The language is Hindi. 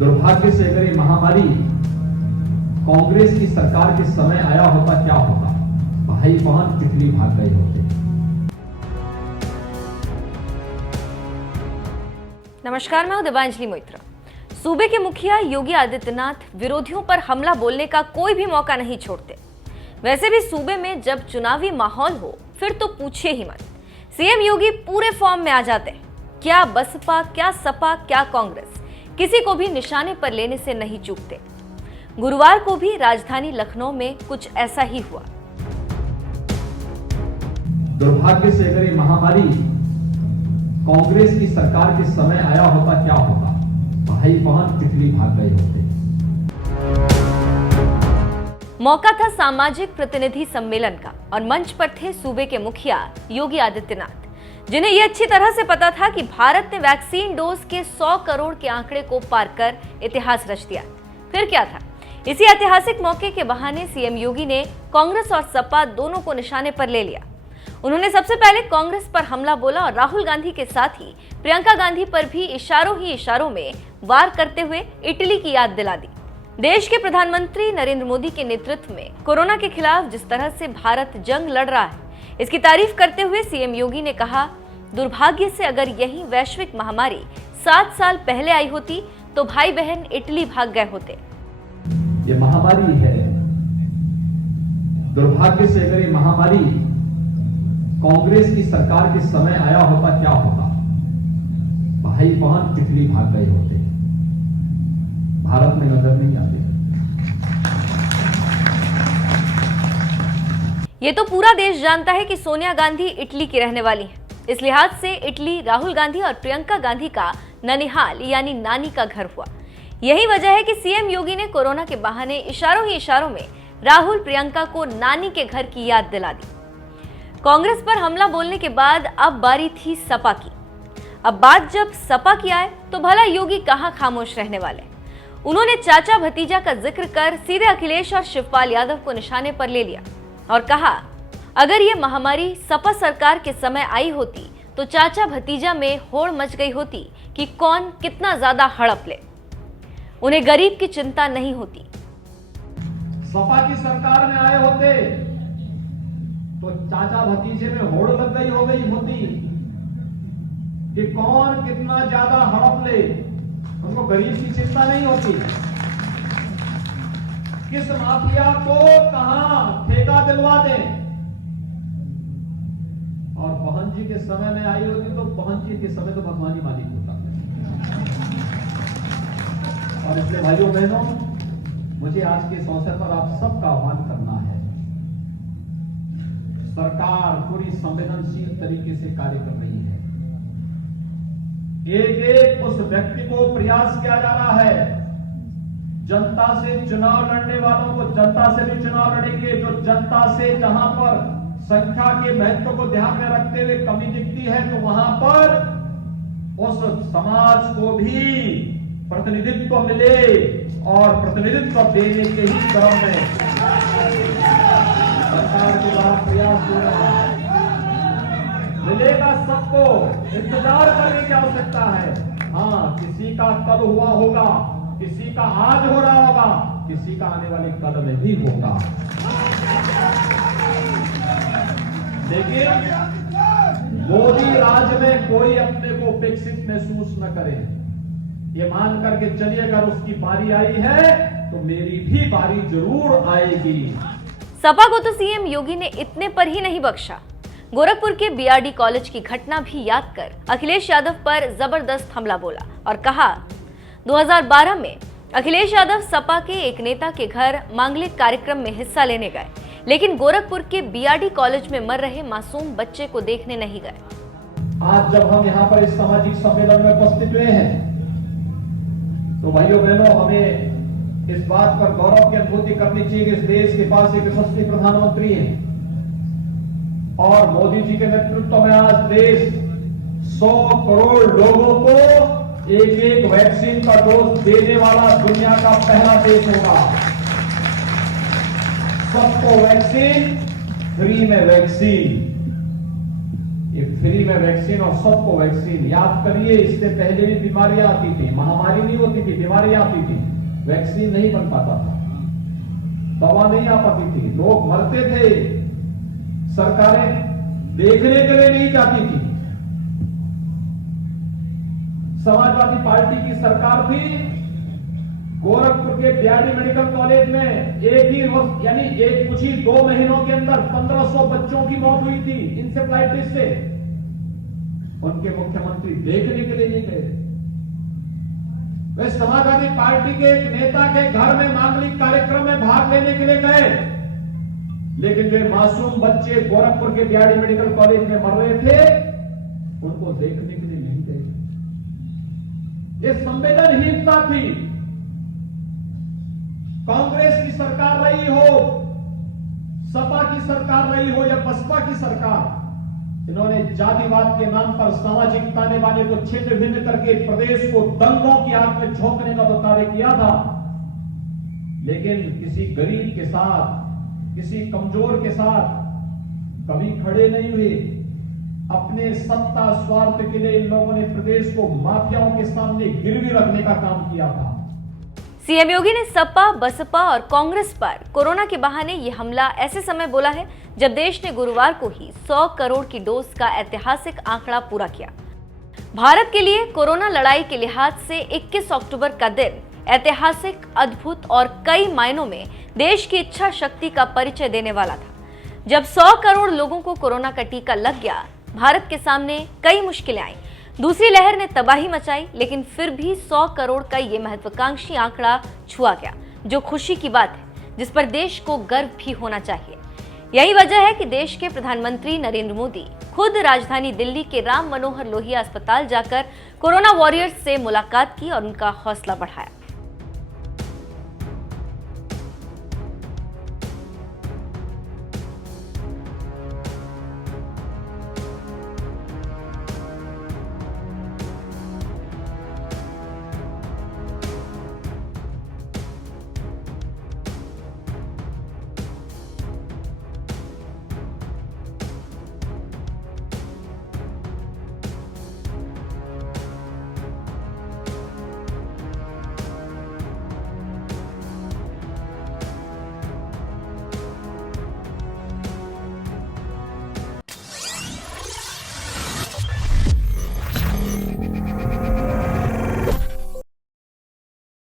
दुर्भाग्य से अगर ये महामारी कांग्रेस की सरकार के समय आया होता क्या होता? भाई बहन इटली भाग गए होते। नमस्कार, मैं हूं दिव्यांजलि मोइत्रा। सूबे के मुखिया योगी आदित्यनाथ विरोधियों पर हमला बोलने का कोई भी मौका नहीं छोड़ते। वैसे भी सूबे में जब चुनावी माहौल हो फिर तो पूछिए ही मत। सीएम योगी पूरे फॉर्म में आ जाते हैं। क्या बसपा, क्या सपा, क्या कांग्रेस, किसी को भी निशाने पर लेने से नहीं चूकते। गुरुवार को भी राजधानी लखनऊ में कुछ ऐसा ही हुआ। दुर्भाग्य से अगर ये महामारी कांग्रेस की सरकार के समय आया होता क्या होता? भाई बहन इटली भाग गए होते। मौका था सामाजिक प्रतिनिधि सम्मेलन का और मंच पर थे सूबे के मुखिया योगी आदित्यनाथ, जिन्हें यह अच्छी तरह से पता था कि भारत ने वैक्सीन डोज के 100 करोड़ के आंकड़े को पार कर इतिहास रच दिया। फिर क्या था? इसी ऐतिहासिक मौके के बहाने सीएम योगी ने कांग्रेस और सपा दोनों को निशाने पर ले लिया। उन्होंने सबसे पहले कांग्रेस पर हमला बोला और राहुल गांधी के साथ ही प्रियंका गांधी पर भी इशारों में वार करते हुए इटली की याद दिला दी। देश के प्रधानमंत्री नरेंद्र मोदी के नेतृत्व में कोरोना के खिलाफ जिस तरह से भारत जंग लड़ रहा है, इसकी तारीफ करते हुए सीएम योगी ने कहा, दुर्भाग्य से अगर यही वैश्विक महामारी 7 साल पहले आई होती तो भाई बहन इटली भाग गए होते। ये महामारी है। दुर्भाग्य से अगर ये महामारी कांग्रेस की सरकार के समय आया होता क्या होता? भाई बहन इटली भाग गए होते। भारत में नजर नहीं आते। ये तो पूरा देश जानता है कि सोनिया गांधी इटली की रहने वाली हैं। इस लिहाज से इटली राहुल गांधी और प्रियंका गांधी का ननिहाल यानी नानी का घर हुआ। यही वजह है कि सीएम योगी ने कोरोना के बहाने इशारों में राहुल प्रियंका को नानी के घर की याद दिला दी। कांग्रेस पर हमला बोलने के बाद अब बारी थी सपा की। अब बात जब सपा की आए तो भला योगी कहां खामोश रहने वाले। उन्होंने चाचा भतीजा का जिक्र कर सीधे अखिलेश और शिवपाल यादव को निशाने पर ले लिया और कहा, अगर ये महामारी सपा सरकार के समय आई होती तो चाचा भतीजा में होड़ मच गई होती कि कौन कितना ज्यादा हड़प ले। उन्हें गरीब की चिंता नहीं होती। सपा की सरकार में आए होते तो चाचा भतीजे में होड़ लग गई होती कि कौन कितना ज्यादा हड़प ले। उनको गरीब की चिंता नहीं होती। किस माफिया को कहां ठेका दिलवा दें। और बहन जी के समय में आई होती तो बहन जी के समय तो भगवान ही मालिक होता। और इसलिए भाइयों बहनों, मुझे आज के इस अवसर पर आप सबका आह्वान करना है। सरकार पूरी संवेदनशील तरीके से कार्य कर रही है। एक उस व्यक्ति को प्रयास किया जा रहा है। जनता से चुनाव लड़ने वालों को जनता से भी चुनाव लड़ेंगे। जो जनता से जहां पर संख्या के महत्व को ध्यान में रखते हुए कमी दिखती है तो वहां पर उस समाज को भी प्रतिनिधित्व मिले और प्रतिनिधित्व देने के ही क्रम में सरकार के द्वारा प्रयास हो रहा है। मिलेगा सबको, इंतजार करने की आवश्यकता है। हाँ, किसी का कल हुआ होगा, किसी का आज हो रहा होगा, किसी का आने वाले कल में भी होगा। लेकिन मोदी राज में कोई अपने को उपेक्षित महसूस न करे। ये मान करके चलिए, अगर उसकी बारी आई है तो मेरी भी बारी जरूर आएगी। सपा को तो सीएम योगी ने इतने पर ही नहीं बख्शा। गोरखपुर के बीआरडी कॉलेज की घटना भी याद कर अखिलेश यादव पर जबरदस्त हमला बोला और कहा, 2012 में अखिलेश यादव सपा के एक नेता के घर मांगलिक कार्यक्रम में हिस्सा लेने गए, लेकिन गोरखपुर के बीआरडी कॉलेज में मर रहे मासूम बच्चे को देखने नहीं गए। आज जब हम यहाँ पर इस सामाजिक सम्मेलन में उपस्थित हुए हैं तो भाइयों बहनों, हमें इस बात पर गौरव की अनुभूति करनी चाहिए कि इस देश के पास एक यशस्वी प्रधानमंत्री है और मोदी जी के नेतृत्व में आज देश 100 करोड़ लोगों को एक वैक्सीन का डोज देने वाला दुनिया का पहला देश होगा। सबको वैक्सीन, फ्री में वैक्सीन। ये फ्री में वैक्सीन और सबको वैक्सीन। याद करिए, इससे पहले भी बीमारियां आती थी, महामारी नहीं होती थी, बीमारियां आती थी, वैक्सीन नहीं बन पाता था, दवा नहीं आ पाती थी, लोग मरते थे, सरकारें देखने के लिए नहीं जाती थी। समाजवादी पार्टी की सरकार थी, गोरखपुर के बीआरडी मेडिकल कॉलेज में एक ही रोज यानी कुछ ही 2 महीनों के अंदर 1500 बच्चों की मौत हुई थी इंसेफ्लाइटिस से। उनके मुख्यमंत्री देखने के लिए नहीं गए। वे समाजवादी पार्टी के एक नेता के घर में मांगलिक कार्यक्रम में भाग लेने के लिए गए, लेकिन जो मासूम बच्चे गोरखपुर के बीआरडी मेडिकल कॉलेज में मर रहे थे, उनको देखने के लिए नहीं गए। ये संवेदनहीनता थी। कांग्रेस की सरकार रही हो, सपा की सरकार रही हो या बसपा की सरकार, इन्होंने जातिवाद के नाम पर सामाजिक ताने बाने को छिन्न भिन्न करके प्रदेश को दंगों की आग में झोंकने का तो कार्य किया था, लेकिन किसी गरीब के साथ, किसी कमजोर के साथ कभी खड़े नहीं हुए। अपने सत्ता स्वार्थ के लिए इन लोगों ने प्रदेश को माफियाओं के सामने गिरवी रखने का काम किया था। सीएम योगी ने सपा, बसपा और कांग्रेस पर कोरोना के बहाने ये हमला ऐसे समय बोला है जब देश ने गुरुवार को ही 100 करोड़ की डोज का ऐतिहासिक आंकड़ा पूरा किया। भारत के लिए कोरोना लड़ाई के लिहाज से 21 अक्टूबर का दिन ऐतिहासिक, अद्भुत और कई मायनों में देश की इच्छा शक्ति का परिचय देने वाला था। जब 100 करोड़ लोगों को कोरोना का टीका लग गया, भारत के सामने कई मुश्किलें आई। दूसरी लहर ने तबाही मचाई, लेकिन फिर भी 100 करोड़ का ये महत्वाकांक्षी आंकड़ा छुआ गया, जो खुशी की बात है, जिस पर देश को गर्व भी होना चाहिए। यही वजह है कि देश के प्रधानमंत्री नरेंद्र मोदी खुद राजधानी दिल्ली के राम मनोहर लोहिया अस्पताल जाकर कोरोना वॉरियर्स से मुलाकात की और उनका हौसला बढ़ाया।